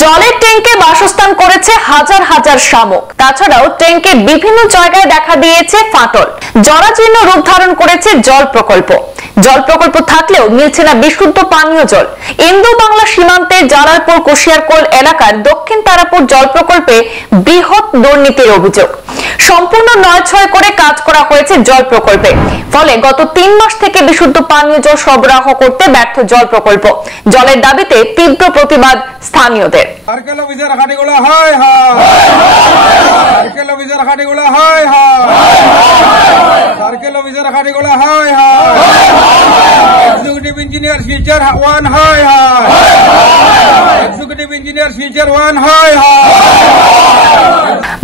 জলের ট্যাঙ্কে বাসস্থান করেছে হাজার হাজার শামুক। তাছাড়াও ট্যাঙ্কে বিভিন্ন জায়গায় দেখা দিয়েছে ফাটল। জরাজীর্ণ রূপ ধারণ করেছে জল প্রকল্প। জল প্রকল্প থাকলেও মিলছে না বিশুদ্ধ পানীয় জল। ইন্দো বাংলা সীমান্তে জালালপুর কুশিয়ারকোল এলাকার দক্ষিণ তারাপুর জল প্রকল্পে বৃহৎ দুর্নীতির অভিযোগ। সম্পূর্ণ নয়-ছয় করে কাজ করা হয়েছে জল প্রকল্পে। ফলে গত 3 মাস থেকে বিশুদ্ধ পানীয় জল সরবরাহ করতে ব্যর্থ জল প্রকল্প। জলের দাবিতে তীব্র প্রতিবাদ স্থানীয়দের।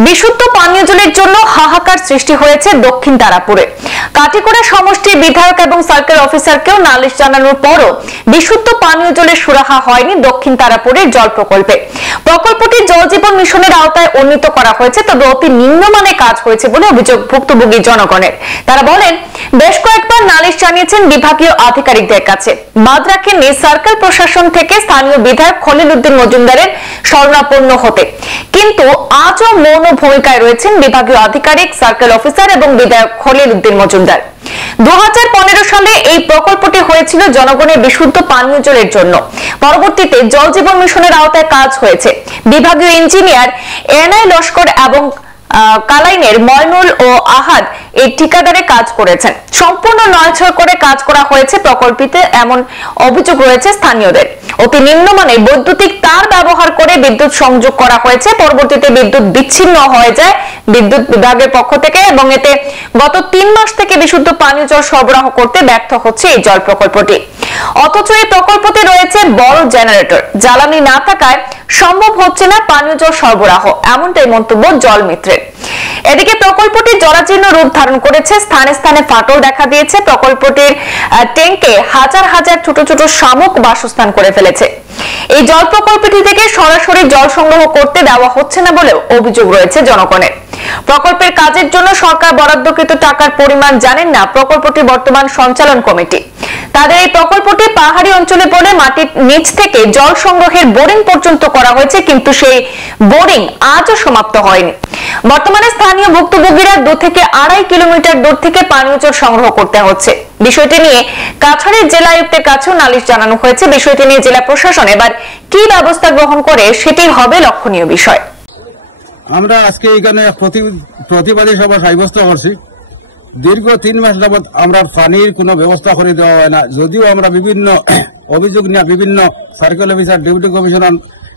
বিশুদ্ধ পানীয় জলের জন্য হাহাকার সৃষ্টি হয়েছে দক্ষিণ তারাপুরে। কাটিগড়া সমষ্টির বিধায়ক এবং সার্কেল অফিসারকেও নালিশ জানানোর পরও বিশুদ্ধ পানীয় জলের সুরাহা হয়নি দক্ষিণ তারাপুরের জল প্রকল্পে। প্রকল্পটি জল জীবন মিশনের আওতায় উন্নীত করা হয়েছে, তবে অতি নিম্নমানে কাজ হয়েছে বলে অভিযোগ ভুক্তভোগী জনগণের। তারা বলেন, বেশ কয়েকবার নালিশ জানিয়েছেন বিভাগীয় আধিকারিকদের কাছে। বাদ রাখেননি সার্কেল প্রশাসন থেকে স্থানীয় বিধায়ক খলিল উদ্দিন মজুমদারের শরণাপন্ন হতে। কিন্তু আজও মৌন ভূমিকায় রয়েছেন বিভাগীয় আধিকারিক, সার্কেল অফিসার এবং বিধায়ক খলিল উদ্দিন মজুমদার। 2015 সালে এই প্রকল্পটি হয়েছিল জনগণের বিশুদ্ধ পানীয় জলের জন্য। পরবর্তীতে জল জীবন মিশনের আওতায় কাজ হয়েছে। বিভাগীয় ইঞ্জিনিয়ার এনআই লস্কর এবং কালাইনের ময়নুল ও আহাদ এই ঠিকাদারে কাজ করেছেন। সম্পূর্ণ নয়-ছয় করে কাজ করা হয়েছে প্রকল্পটিতে, এমন অভিযোগ রয়েছে স্থানীয়দের। অতি নিম্নমানের বৈদ্যুতিক তার ব্যবহার করে বিদ্যুৎ সংযোগ করা হয়েছে। পরবর্তীতে বিদ্যুৎ বিচ্ছিন্ন হয়ে যায় বিদ্যুৎ বিভাগের পক্ষ থেকে, এবং এতে গত 3 মাস থেকে বিশুদ্ধ পানীয় জল সরবরাহ করতে ব্যর্থ হচ্ছে এই জল প্রকল্পটি। অথচ এই প্রকল্পতে রয়েছে বড় জেনারেটর। জ্বালানি না থাকায় সম্ভব হচ্ছে না পানীয় জল সরবরাহ, এমনটাই মন্তব্য জল মিত্রের। এদিকে প্রকল্পটি জরাজীর্ণ রূপ ধারণ করেছে। স্থানে স্থানে ফাটল দেখা দিয়েছে। প্রকল্পটির ট্যাঙ্কে হাজার হাজার ছোট ছোট শামুক বাসস্থান করে ফেলেছে। এই জল প্রকল্পটি থেকে সরাসরি জল সংগ্রহ করতে দেওয়া হচ্ছে না বলেও অভিযোগ রয়েছে জনগণের। প্রকল্পের কাজের জন্য সরকার বরাদ্দকৃত টাকার পরিমাণ জানেন না প্রকল্পটির বর্তমান সঞ্চালন কমিটি। তাদের এই প্রকল্পটি পাহাড়ি অঞ্চলে পড়ে মাটির নিচ থেকে জল সংগ্রহের বোরিং পর্যন্ত করা হয়েছে, কিন্তু সেই বোরিং আজও সমাপ্ত হয়নি। বর্তমানে স্থানীয় ভুক্তভোগীরা 2 থেকে 2.5 কিলোমিটার দূর থেকে পানীয় জল সংগ্রহ করতে হচ্ছে। বিষয়টি নিয়ে কাছাড়ের জেলা আয়ুক্তের কাছেও নালিশ জানানো হয়েছে। বিষয়টি নিয়ে জেলা প্রশাসন এবার কি ব্যবস্থা গ্রহণ করে সেটি হবে লক্ষণীয় বিষয়। আমরা আজকে এখানে প্রতিবাদী সভা সাব্যস্ত করছি। দীর্ঘ 3 মাস যাবৎ আমরা পানির কোনো ব্যবস্থা করে দেওয়া হয় না। যদিও আমরা বিভিন্ন অভিযোগ নিয়ে বিভিন্ন সার্কেল অফিসার, ডেপুটি কমিশনার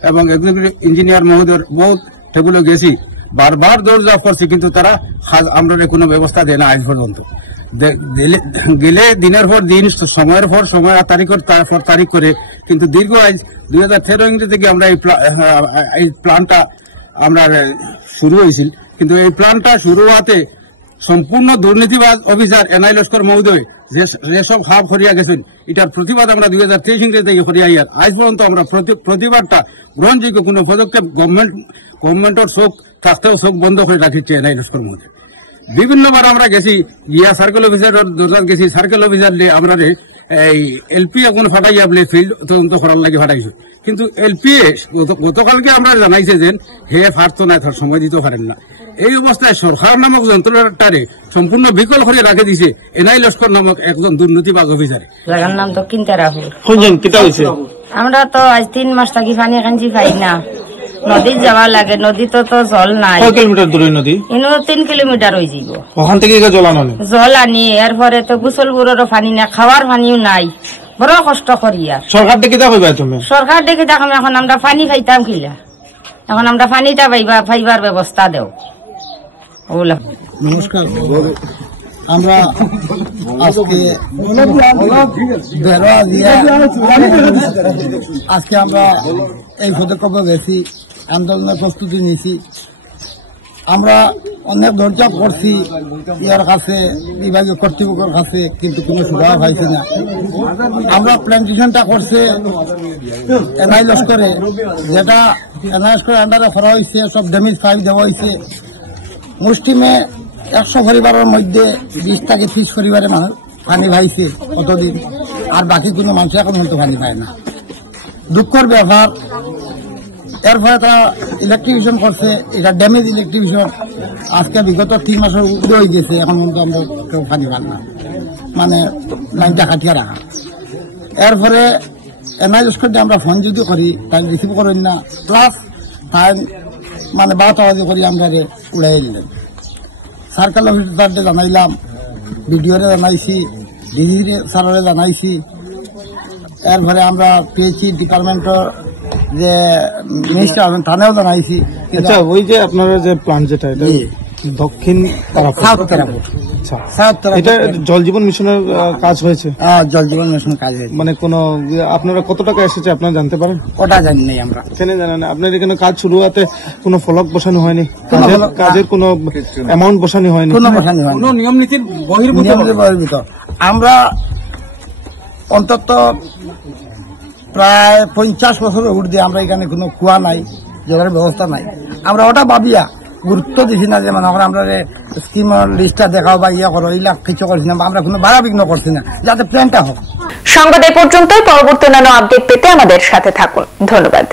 এবং এক্সিকিউটিভ ইঞ্জিনিয়ার মহোদয় বহুত সেগুলো গেছি, বারবার দৌড়ঝাঁপ করছি, কিন্তু তারা আমরা কোনো ব্যবস্থা দেয় না আজ পর্যন্ত। গেলে দিনের পর দিন, সময়ের পর সময়, তারিখের পর তারিখ করে, কিন্তু দীর্ঘ আজ 2013 থেকে আমরা এই প্ল্যানটা আমরা শুরু হয়েছিল। কিন্তু এই প্ল্যানটা শুরু হওয়াতে সম্পূর্ণ দুর্নীতিবাজ অফিসার এনআই লস্কর মহোদয় যেসব হাব হরিয়া গেছেন, এটার প্রতিবাদ আমরা 2023 থেকে হরিয়া আজ পর্যন্ত আমরা প্রতিবাদটা গ্রহণযোগ্য কোনো পদক্ষেপ গভর্নমেন্টের চোখ থাকতেও চোখ বন্ধ করে রাখিছে এনআই লস্কর মহোদয়। বিভিন্নবার আমরা গেছি, গিয়া সার্কেল অফিসার গেছি, সার্কেল অফিসার আমরা এই এলপি এখন ফাটাইয়া বলে ফিল্ড তদন্ত করার লাগে ফাটাইছো, কিন্তু এলপি গতকালকে আমরা জানাইছে যে হে ফাটতো না, সময় দিতে পারেন না। এই অবস্থায় সরকার নামক যন্ত্রটারে সম্পূর্ণ বিকল করে রাখে দিছে এনআই লস্কর নামক একজন দুর্নীতিবাজ অফিসার। নাম দক্ষিণ তারাপুর। আমরা তো আজ 3 মাস থাকি পানি কাঞ্চি পাই না। নদী যাওয়া লাগে, নদীতে তো জল নাই। কয় কিলোমিটার দূরে নদী? 3 কিলোমিটার হয়ে যাব। ওখান থেকে জল আনি এরপরে তো গোসলগুলোরও পানি না, খাওয়ার পানিও নাই। বড় কষ্ট করিয়া সরকার ডেকে দেখবা তুমি? সরকার ডেকে দেখাম। এখন আমরা পানি খাইতাম কিলা, এখন আমরা পানিটা পাইবার ব্যবস্থা দেও। নমস্কার। আমরা আজকে আমরা এই পদক্ষেপে গেছি, আন্দোলনের প্রস্তুতি নিয়েছি। আমরা অনেক দরজা করছি ইয়ার কাছে, বিভাগীয় কর্তৃপক্ষের কাছে, কিন্তু কোনো সুবিধা পাইছি না। আমরা প্ল্যান্টেশনটা করছে এনআই লস্করে, যেটা এনআই লস্করের আন্ডারে করা হয়েছে, সব ড্যামেজ পাইপ দেওয়া হয়েছে। মুষ্টিমে 100 পরিবারের মধ্যে 20 থেকে 30 পরিবারে মানুষ পানি পাইছে কতদিন, আর বাকি কোনো মানুষ এখন হয়তো পানি পায় না। দুঃখের ব্যাপার। এর ফলে তারা ইলেকট্রিফিকেশন করছে, এটা ড্যামেজ ইলেকট্রিফিকেশন। আজকে বিগত 3 মাসের উপরে হয়ে গেছে, এখন কিন্তু আমরা কেউ পানি পান না, মানে লাইনটা কাটিয়ে রাখা। এর ফলে এনআইএস করতে আমরা ফোন যদি করি তাই রিসিভ করেন না, প্লাস তাই মানে বাতাবাজি করি আমরা উড়াই দিলেন। সার্কেল অফিসারদের জানাইলাম, বিডিওরে জানাইছি, ডিজি স্যারের জানাইছি। এরপরে আমরা পেয়েছি ডিপার্টমেন্টের যে মিনিস্টার আছেন তানেও জানাইছি। আচ্ছা, ওই যে আপনারা যে প্ল্যান যেটা এটা দক্ষিণ তারাপুর, সাউথ তারাপুর, আচ্ছা, সাউথ তারাপুর এটা জল জীবন মিশনের কাজ হয়েছে? জল জীবন মিশন কাজ হয়েছে। মানে কোন আপনারা কত টাকা এসেছে আপনারা জানতে পারেন? ওটা জানি নাই আমরা। কেন জানেন? আপনার এখানে কাজ শুরু হতে কোনো ফলক বসানো হয়নি, ফলক- কাজের কোনো অ্যামাউন্ট বসানো হয়নি? কোনো বসানি হয়নি, নিয়ম নীতির বহির্ভূত বহির্ভূত। আমরা অন্তত প্রায় 50 বছরের ঊর্ধ্বে আমরা এখানে কোনো কুয়া নাই, জলের ব্যবস্থা নাই। আমরা ওটা ভাবিয়া গুরুত্ব দিছি না যে মানে আমরা স্কিমের লিস্টটা দেখাও বা ইয়ে করো, এইলা কিছু করছি না, আমরা কোনো বাড়া বিঘ্ন করছি না, যাতে প্ল্যানটা হোক। সংবাদ এ পর্যন্তই। পরবর্তী অন্যান্য আপডেট পেতে আমাদের সাথে থাকুন। ধন্যবাদ।